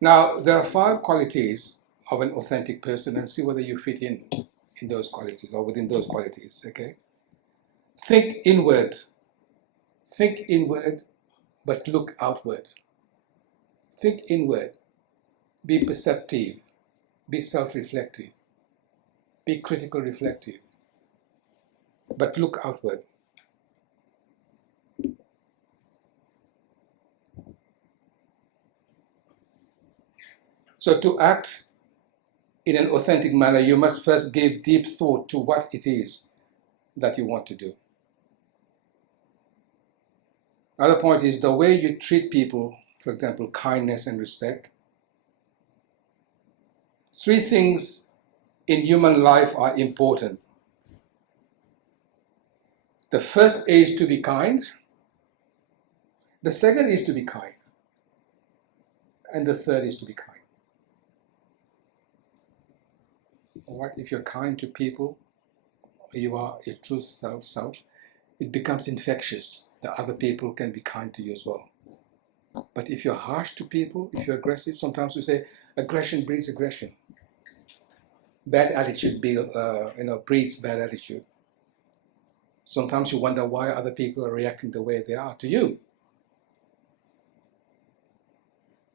Now, there are 5 qualities of an authentic person, and see whether you fit in those qualities or within those qualities, okay? Think inward. Think inward, but look outward. Think inward. Be perceptive. Be self-reflective. Be critical reflective. But look outward. So to act in an authentic manner, you must first give deep thought to what it is that you want to do. Another point is the way you treat people, for example, kindness and respect. 3 things in human life are important. The first is to be kind. The second is to be kind. And the third is to be kind. All right? If you're kind to people, you are your true self, it becomes infectious. The other people can be kind to you as well. But if you're harsh to people, if you're aggressive, sometimes we say aggression breeds aggression. Bad attitude breeds bad attitude. Sometimes you wonder why other people are reacting the way they are to you.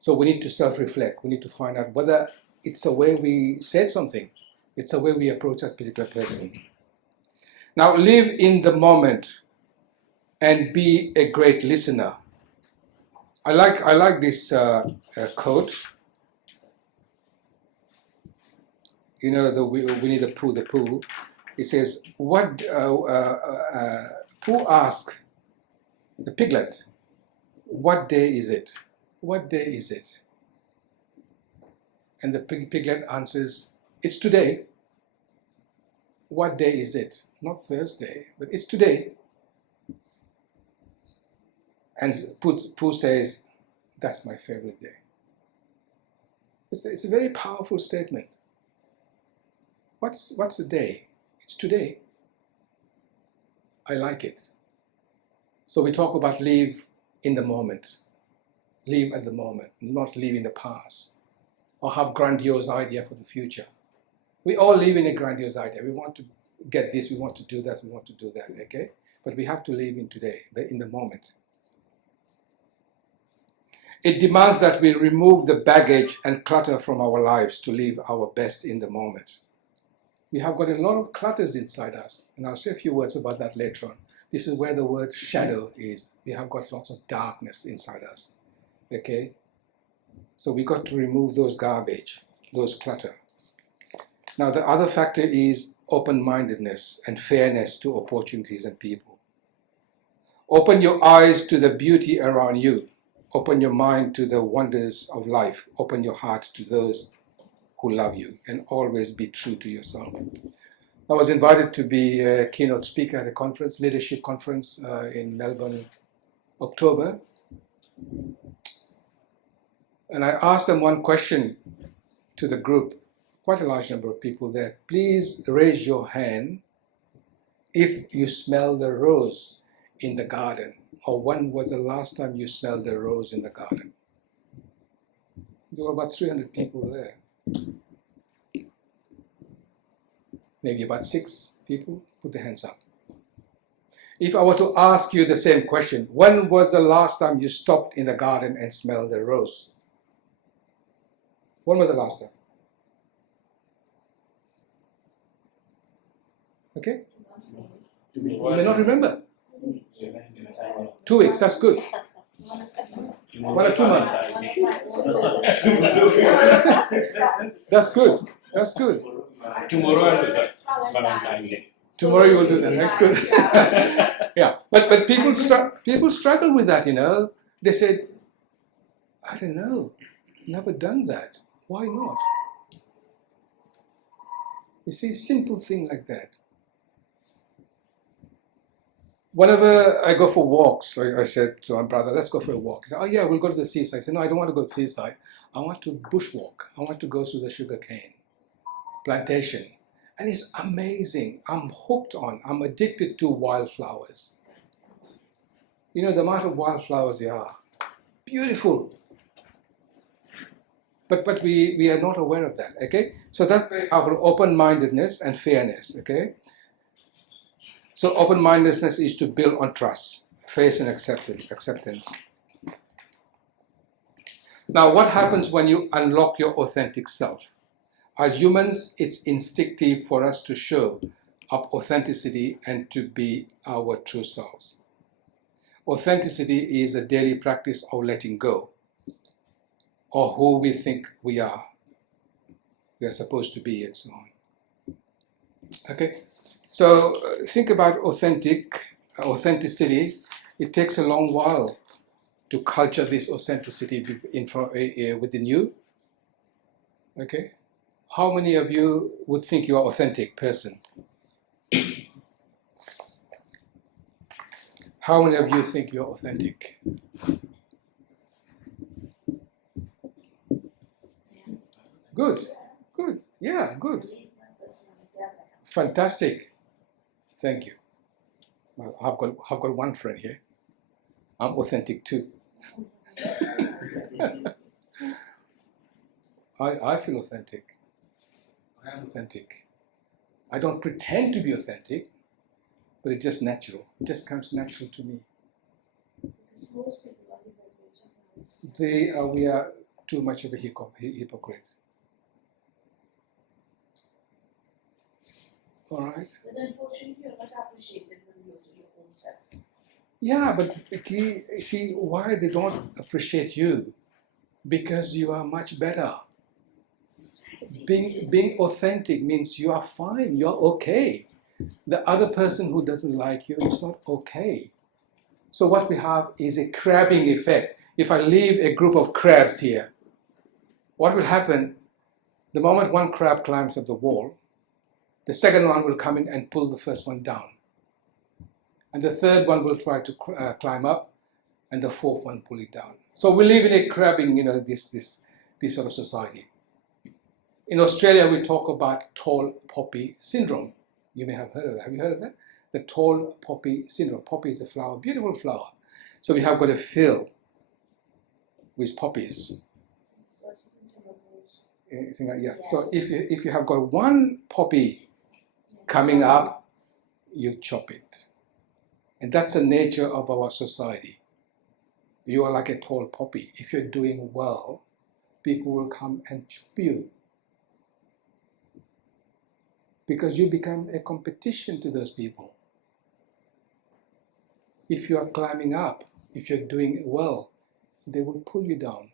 So we need to self-reflect. We need to find out whether it's the way we said something. It's the way we approach that particular person. Now, live in the moment and be a great listener. I like this quote. You know, the Winnie the Pooh. It says, Pooh asked the piglet, what day is it? What day is it? And the piglet answers, it's today. What day is it? Not Thursday, but it's today. And Pooh says, that's my favorite day. It's a very powerful statement. What's the day? It's today. I like it. So we talk about live in the moment. Live at the moment, not live in the past. Or have grandiose idea for the future. We all live in a grandiose idea. We want to get this, we want to do that, we want to do that, okay? But we have to live in today, in the moment. It demands that we remove the baggage and clutter from our lives to live our best in the moment. We have got a lot of clutters inside us, and I'll say a few words about that later on. This is where the word shadow is. We have got lots of darkness inside us, okay? So we got to remove those garbage, those clutter. Now the other factor is open-mindedness and fairness to opportunities and people. Open your eyes to the beauty around you. Open your mind to the wonders of life. Open your heart to those who love you, and always be true to yourself. I was invited to be a keynote speaker at a conference, leadership conference in Melbourne, October. And I asked them one question to the group, quite a large number of people there. Please raise your hand if you smell the rose in the garden, or when was the last time you smelled the rose in the garden? There were about 300 people there. Maybe about 6 people put their hands up. If I were to ask you the same question, when was the last time you stopped in the garden and smelled the rose? When was the last time? Okay? You may not remember. 2 weeks, that's good. 1 or 2 months. That's good. That's good. Tomorrow I'll do that. It's Valentine's Day. Tomorrow you will do that. That's good. Yeah, but people struggle with that. You know, they said, I don't know, never done that. Why not? You see, simple thing like that. Whenever I go for walks, I said to my brother, let's go for a walk. He said, oh yeah, we'll go to the seaside. I said, no, I don't want to go to the seaside. I want to bushwalk. I want to go through the sugarcane plantation. And it's amazing. I'm hooked on, I'm addicted to wildflowers. You know, the amount of wildflowers there are. Beautiful. But we are not aware of that, okay? So that's very powerful, open-mindedness and fairness, okay? So open-mindedness is to build on trust, faith and acceptance. Now, what happens when you unlock your authentic self? As humans, it's instinctive for us to show up authenticity and to be our true selves. Authenticity is a daily practice of letting go of who we think we are supposed to be, and so on. Okay, so think about authenticity. It takes a long while to culture this authenticity within you. Okay, how many of you would think you are authentic person? How many of you think you're authentic? Good, good, yeah, good. Fantastic. Thank you. Well, I've got one friend here. I'm authentic too. I feel authentic. I am authentic. I don't pretend to be authentic, but it's just natural. It just comes natural to me. We are too much of a hypocrite. All right. But unfortunately, you're not appreciated when you're your own self. Yeah, but see why they don't appreciate you? Because you are much better. Being authentic means you are fine, you're okay. The other person who doesn't like you is not okay. So what we have is a crabbing effect. If I leave a group of crabs here, what will happen? The moment one crab climbs up the wall, the second one will come in and pull the first one down. And the third one will try to climb up, and the fourth one pull it down. So we live in a crabbing, this sort of society. In Australia, we talk about tall poppy syndrome. You may have heard of that. Have you heard of that? The tall poppy syndrome. Poppy is a flower, beautiful flower. So we have got a field with poppies. Yeah. So if you have got one poppy coming up, you chop it. And that's the nature of our society. You are like a tall poppy. If you're doing well, people will come and chop you. Because you become a competition to those people. If you are climbing up, if you're doing well, they will pull you down.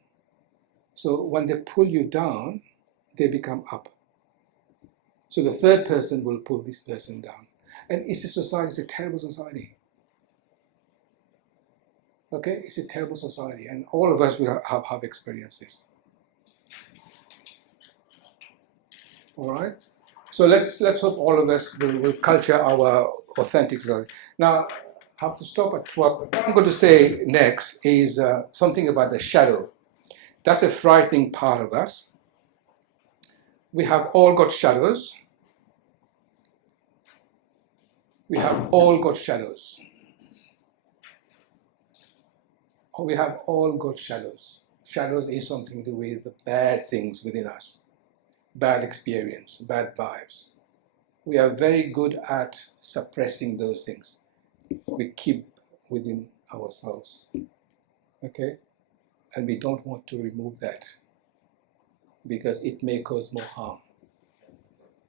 So when they pull you down, they become up. So the third person will pull this person down. And it's a society, it's a terrible society. Okay, it's a terrible society, and all of us will have experienced this. All right? So let's hope all of us will culture our authentic self. Now, I have to stop at 12. What I'm going to say next is something about the shadow. That's a frightening part of us. We have all got shadows. We have all got shadows. We have all got shadows. Shadows is something to do with the bad things within us. Bad experience, bad vibes. We are very good at suppressing those things. We keep within ourselves. Okay? And we don't want to remove that because it may cause more harm.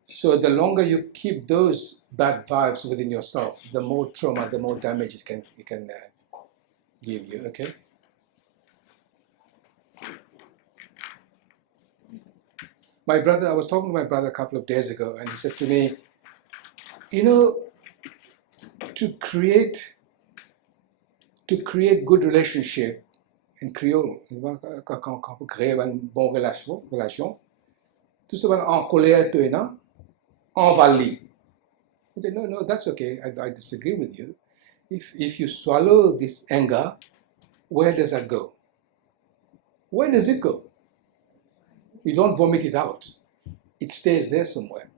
So the longer you keep those bad vibes within yourself, the more trauma, the more damage it can give you, okay? My brother, I was talking to my brother a couple of days ago, and he said to me, to create good relationship in Creole, quand vous créez une bonne relation, tout ce qu'on en colère, on va lire. I said, no, that's okay. I disagree with you. If you swallow this anger, where does that go? Where does it go? You don't vomit it out. It stays there somewhere.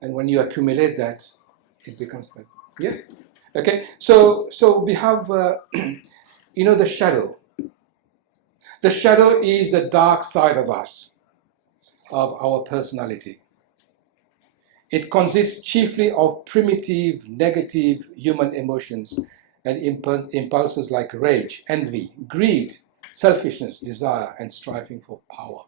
And when you accumulate that, it becomes bad. Yeah? Okay, so we have, the shadow. The shadow is the dark side of us, of our personality. It consists chiefly of primitive, negative human emotions and impulses like rage, envy, greed, selfishness, desire, and striving for power.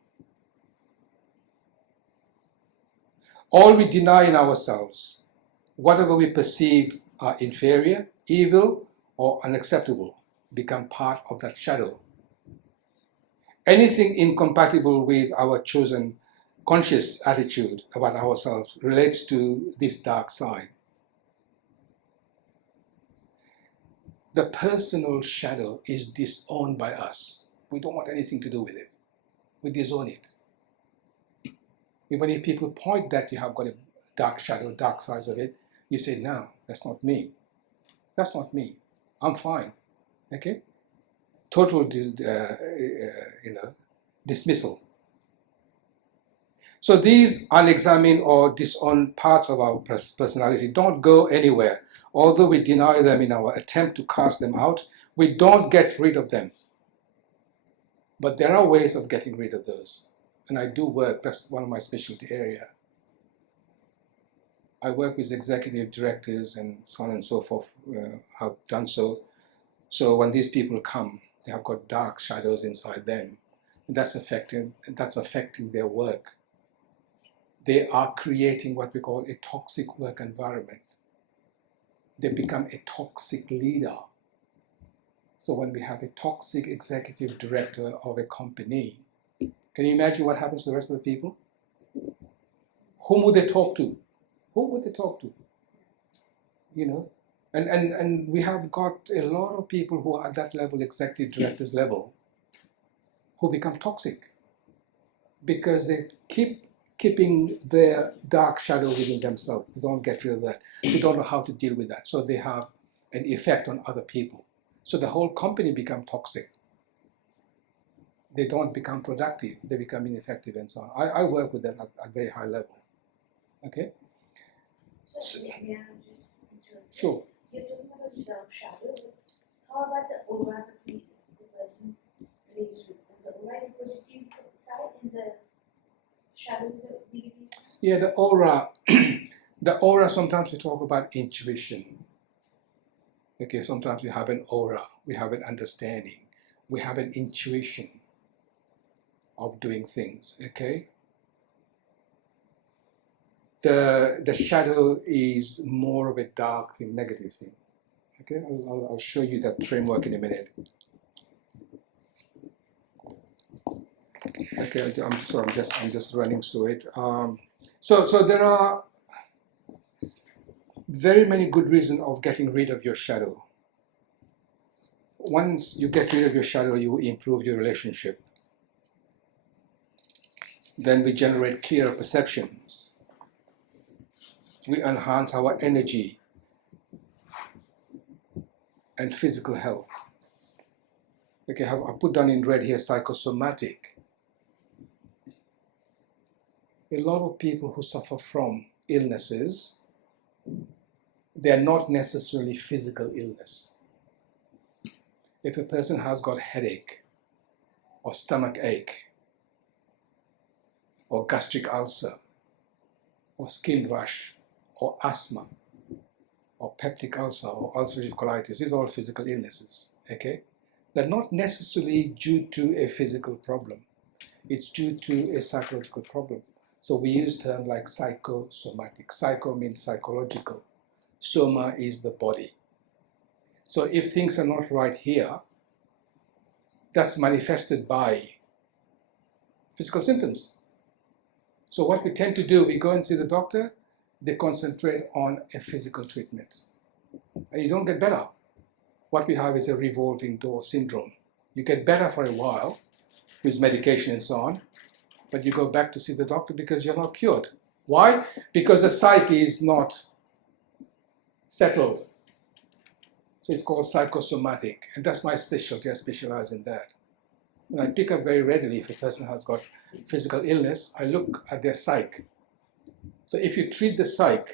All we deny in ourselves, whatever we perceive are inferior, evil, or unacceptable, become part of that shadow. Anything incompatible with our chosen conscious attitude about ourselves relates to this dark side. The personal shadow is disowned by us. We don't want anything to do with it. We disown it. Even if people point that you have got a dark shadow, dark sides of it, you say, no, that's not me. That's not me. I'm fine. Okay? Total dismissal. So these unexamined or disowned parts of our personality don't go anywhere. Although we deny them in our attempt to cast them out, we don't get rid of them. But there are ways of getting rid of those. And I do work, that's one of my specialty area. I work with executive directors and so on and so forth, have done so. So when these people come, they have got dark shadows inside them. And that's affecting their work. They are creating what we call a toxic work environment. They become a toxic leader. So when we have a toxic executive director of a company, can you imagine what happens to the rest of the people? Whom would they talk to? Who would they talk to? You know? And we have got a lot of people who are at that level, executive directors level, who become toxic because they keeping their dark shadow within themselves. They don't get rid of that. They don't know how to deal with that. So they have an effect on other people. So the whole company become toxic. They don't become productive. They become ineffective and so on. I work with them at very high level. Okay? So, may I just interrupt? Sure. You're talking about the dark shadow. How about the aura that the person relates with? So the aura is a positive side and the shadow is a negative side? Yeah, the aura. The aura, sometimes we talk about intuition. Okay, sometimes we have an aura, we have an understanding, we have an intuition of doing things, okay? The shadow is more of a dark thing, negative thing. Okay, I'll show you that framework in a minute. Okay, I'm just running through it. So there are very many good reasons of getting rid of your shadow. Once you get rid of your shadow, you improve your relationship. Then we generate clearer perceptions. We enhance our energy and physical health. Okay, I put down in red here psychosomatic. A lot of people who suffer from illnesses, they are not necessarily physical illness. If a person has got headache or stomach ache or gastric ulcer or skin rash or asthma or peptic ulcer or ulcerative colitis, these are all physical illnesses, okay? They're not necessarily due to a physical problem. It's due to a psychological problem. So we use terms like psychosomatic. Psycho means psychological. Soma is the body. So if things are not right here, that's manifested by physical symptoms. So what we tend to do, we go and see the doctor, they concentrate on a physical treatment. And you don't get better. What we have is a revolving door syndrome. You get better for a while with medication and so on, but you go back to see the doctor because you're not cured. Why? Because the psyche is not settled. So it's called psychosomatic, and that's my specialty. I specialize in that. And I pick up very readily if a person has got physical illness, I look at their psyche. So if you treat the psyche,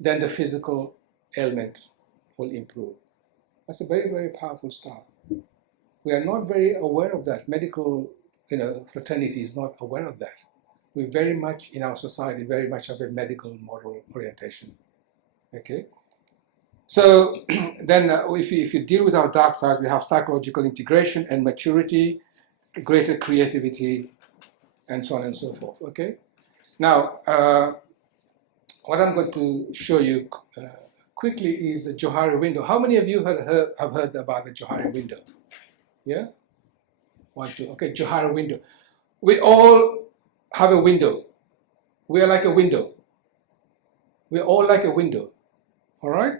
then the physical ailment will improve. That's a very, very powerful start. We are not very aware of that. Medical, fraternity is not aware of that. We very much, in our society, very much have a medical moral orientation. Okay? So then if you deal with our dark sides, we have psychological integration and maturity, greater creativity, and so on and so forth. Okay? Now, what I'm going to show you quickly is a Johari window. How many of you have heard about the Johari window? Yeah? 1, 2. Okay, Johari window. We all have a window. We are like a window. We're all like a window. All right?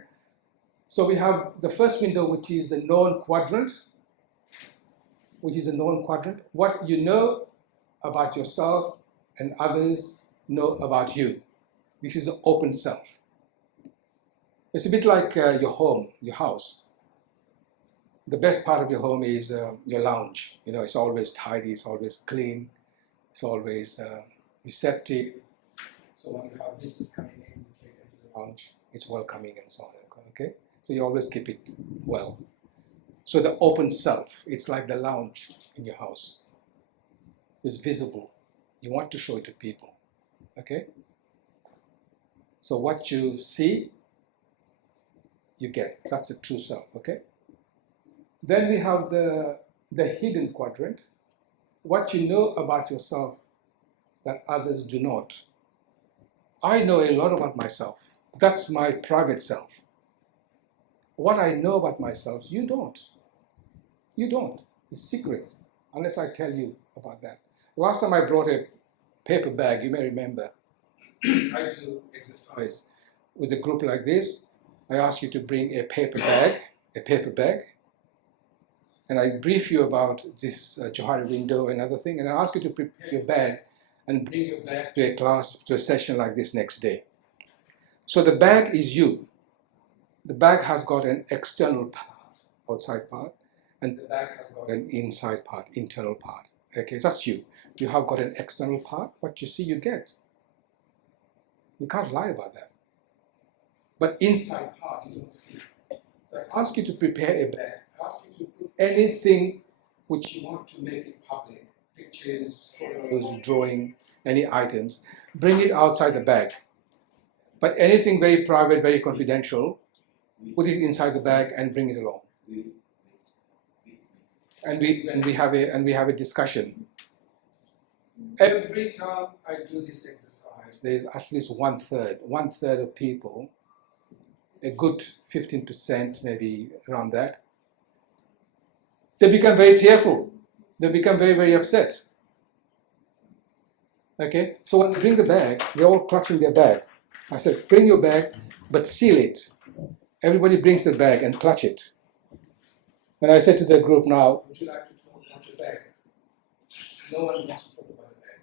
So we have the first window, which is the known quadrant, What you know about yourself and others know about you. This is an open self. It's a bit like your home, your house. The best part of your home is your lounge. It's always tidy, it's always clean, it's always receptive. So when you have visitors coming in, you take them to the lounge, it's welcoming and so on. Okay? So you always keep it well. So the open self, it's like the lounge in your house. It's visible. You want to show it to people. Okay? So what you see, you get. That's the true self. Okay? Then we have the hidden quadrant. What you know about yourself that others do not. I know a lot about myself. That's my private self. What I know about myself, you don't. You don't. It's secret, unless I tell you about that. Last time I brought a paper bag, you may remember. I do exercise with a group like this. I ask you to bring a paper bag, and I brief you about this Johari window and other thing, and I ask you to prepare your bag and bring your bag to a class, to a session like this next day. So the bag is you. The bag has got an external part, outside part, and the bag has got an inside part, internal part. Okay, that's you. You have got an external part. What you see, you get. You can't lie about that. But inside part, you don't see. So I ask you to prepare a bag. I ask you to put anything which you want to make it public. Pictures, photos, drawing, any items. Bring it outside the bag. But anything very private, very confidential, put it inside the bag and bring it along. And we have a discussion. Every time I do this exercise, there's at least one third of people, a good 15%, maybe around that, they become very tearful. They become very, very upset. Okay? So when they bring the bag, they're all clutching their bag. I said, bring your bag, but seal it. Everybody brings the bag and clutch it. And I said to the group now, would you like to talk about your bag? No one wants to talk about the bag.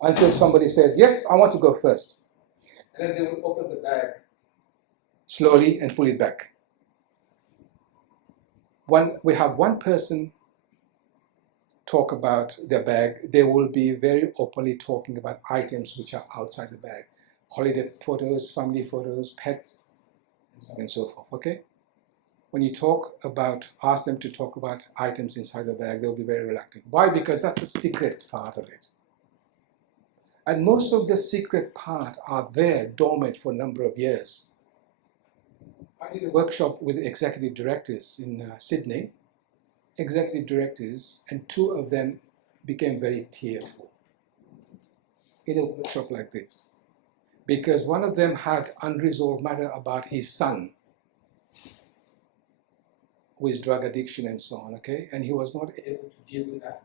Until somebody says, yes, I want to go first. And then they will open the bag slowly and pull it back. When we have one person talk about their bag, they will be very openly talking about items which are outside the bag. Holiday photos, family photos, pets, and so on and so forth, okay? When you ask them to talk about items inside the bag, they'll be very reluctant. Why? Because that's a secret part of it. And most of the secret part are there, dormant for a number of years. I did a workshop with executive directors in Sydney, executive directors, and 2 of them became very tearful in a workshop like this. Because one of them had unresolved matter about his son with drug addiction and so on, okay? And he was not able to deal with that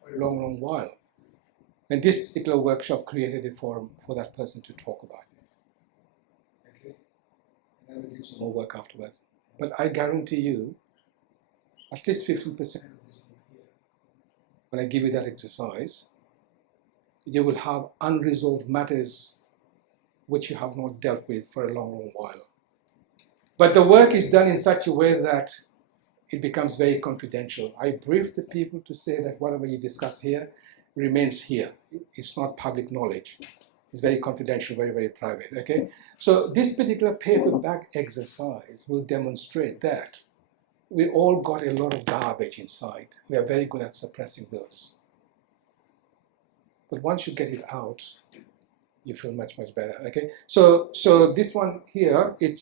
for a long, long while. And this particular workshop created a forum for that person to talk about it. Okay? And then we did some more work afterwards. But I guarantee you, at least 15% of this group here, when I give you that exercise, you will have unresolved matters which you have not dealt with for a long, long while. But the work is done in such a way that it becomes very confidential. I brief the people to say that whatever you discuss here remains here. It's not public knowledge. It's very confidential, very, very private, okay? So this particular paper bag exercise will demonstrate that. we all got a lot of garbage inside. We are very good at suppressing those. But once you get it out, you feel much, much better. Okay. So this one here, it's